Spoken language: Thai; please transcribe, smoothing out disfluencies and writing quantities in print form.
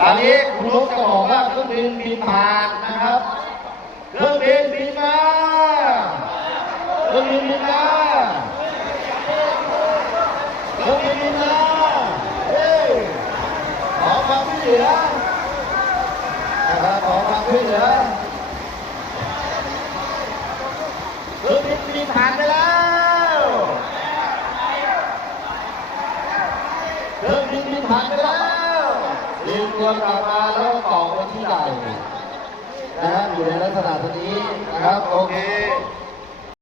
ตอนนี้คุณนกจะบอกว่าเครื่องบินบินผ่านนะครับเครื่องบินบินมาเครื่องบินบินมาเครื่องบินบินมาขอความช่วยเหลือนะครับขอความช่วยเหลือเครื่องบินบินผ่านไปแล้วเครื่องบินบินผ่านไปแล้วดึงตัวกลับมาแล้วต่อไปที่ใหญ่นะฮะอยู่ในลักษณะตัวนี้นะครับโอเค